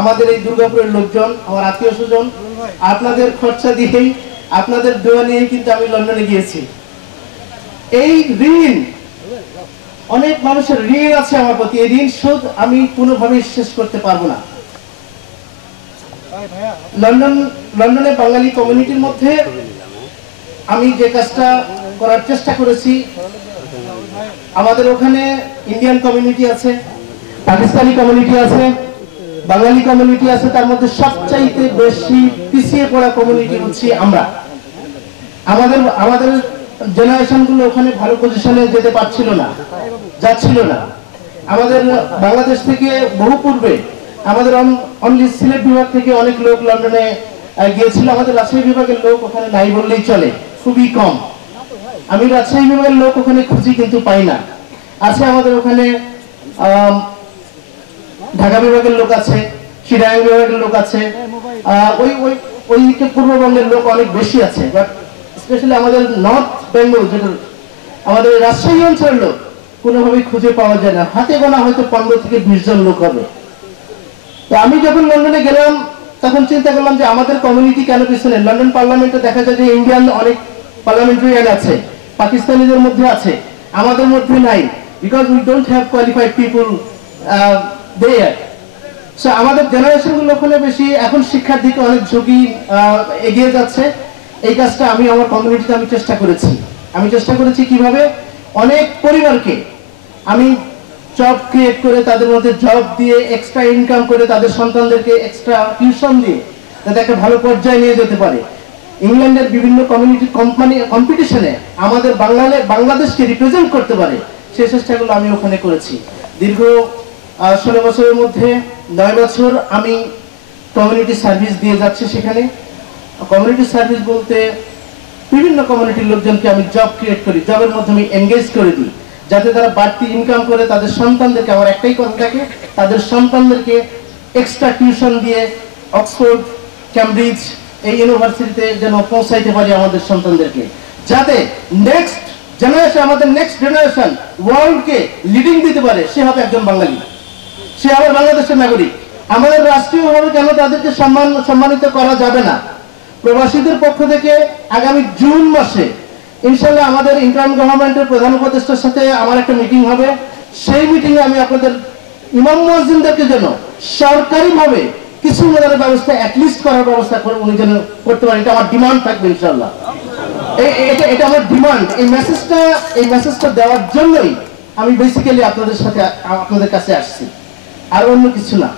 আমাদের এই দুর্গাপুরের লোকজন, আমার আত্মীয় স্বজন, আপনাদের খরচা দিয়েই, আপনাদের দোয়া নিয়েই কিন্তু আমি লন্ডনে গিয়েছি। এই ঋণ, অনেক মানুষের ঋণ আছে আমার প্রতি, এই ঋণ শোধ আমি কোনোভাবেই শেষ করতে পারবো না। লন্ডনে বাঙালি কমিউনিটির মধ্যে আমি যে কাজটা করার চেষ্টা করেছি, আমাদের ওখানে ইন্ডিয়ান কমিউনিটি আছে, পাকিস্তানি কমিউনিটি আছে, বাঙালি কমিউনিটি আছে, তার মধ্যে সবচাইতে বেশি পিছিয়ে পড়া কমিউনিটি হচ্ছে আমরা। আমাদের জেনারেশন গুলো ওখানে ভালো পজিশনে যেতে পারছিল না, যাচ্ছিল না। আমাদের বাংলাদেশ থেকে বহু পূর্বে আমাদের অনলি সিলেট বিভাগ থেকে অনেক লোক লন্ডনে গিয়েছিল। আমাদের রাজশাহী বিভাগের লোক ওখানে নাই বললেই চলে, খুবই কম। আমি রাজশাহী বিভাগের লোক ওখানে খুঁজি কিন্তু পাই না। আছে আমাদের ওখানে ঢাকা বিভাগের লোক আছে, চিটাগাং বিভাগের লোক আছে, ওই পূর্ববঙ্গের লোক অনেক বেশি আছে। বাট স্পেশালি আমাদের নর্থ বেঙ্গল, যেটা আমাদের রাজশাহী অঞ্চলের লোক কোনোভাবেই খুঁজে পাওয়া যায় না। হাতে গোনা হয়তো 15 থেকে 20 জন লোক হবে। তো আমি যখন লন্ডনে গেলাম তখন চিন্তা করলাম যে আমাদের কমিউনিটি কেন পিছনে। লন্ডন পার্লামেন্টে দেখা যায় যে ইন্ডিয়ান অনেক পার্লামেন্টারিয়ান আছে, পাকিস্তানিদের মধ্যে আছে, আমাদের মধ্যে নাই, because we don't have qualified people there. So আমাদের জেনারেশন গুলো ওখানে বেশি, এখন শিক্ষার দিকে অনেক ঝুঁকি এগিয়ে যাচ্ছে। এই কাজটা আমি আমার কমিউনিটিতে আমি চেষ্টা করেছি কিভাবে অনেক পরিবারকে আমি জব ক্রিয়েট করে, তাদের মধ্যে জব দিয়ে এক্সট্রা ইনকাম করে, তাদের সন্তানদেরকে এক্সট্রা টিউশন দিয়ে যাতে একটা ভালো পর্যায়ে নিয়ে যেতে পারে। ইংল্যান্ডের বিভিন্ন কম্পিটিশনে আমাদের বাংলাদেশকে রিপ্রেজেন্ট করতে পারে, সেই চেষ্টাগুলো আমি ওখানে করেছি। দীর্ঘ 16 বছরের মধ্যে 9 বছর আমি কমিউনিটি সার্ভিস দিয়ে যাচ্ছি সেখানে। কমিউনিটি সার্ভিস বলতে বিভিন্ন কমিউনিটির লোকজনকে আমি জব ক্রিয়েট করি, জবের মাধ্যমে এনগেজ করে দিই, যাতে তারা বাড়তি ইনকাম করে তাদের সন্তানদেরকে, আমার একটাই কথা থাকে, তাদের সন্তানদেরকে এক্সট্রা টিউশন দিয়ে অক্সফোর্ড, ক্যামব্রিজ এই ইউনিভার্সিটিতে যেন পৌঁছাইতে পারি আমাদের সন্তানদেরকে, যাতে নেক্সট জেনারেশন, আমাদের নেক্সট জেনারেশন ওয়ার্ল্ডকে লিডিং দিতে পারে। সে হবে একজন বাঙালি, সে আবার বাংলাদেশের নাগরিক। আমাদের রাষ্ট্রীয়ভাবে কেন তাদেরকে সম্মানিত করা যাবে না? প্রবাসীদের পক্ষ থেকে আগামী জুন মাসে ইনশাআল্লাহ আমাদের ইন্টার্ন গভর্নমেন্টের প্রধান উপদেষ্টার সাথে আমার একটা মিটিং হবে। সেই মিটিংয়ে আমি আপনাদের ইমাম মুয়াজ্জিনদেরকে যেন সরকারিভাবে কিছু অনুদানের ব্যবস্থা অ্যাটলিস্ট করার ব্যবস্থা করে উনি যেন করতে পারেন, এটা আমার ডিমান্ড থাকবে ইনশাআল্লাহ। এটা আমার ডিমান্ড। এই মেসেজটা দেওয়ার জন্যই আমি বেসিক্যালি আপনাদের কাছে আসছি, আর অন্য কিছু না।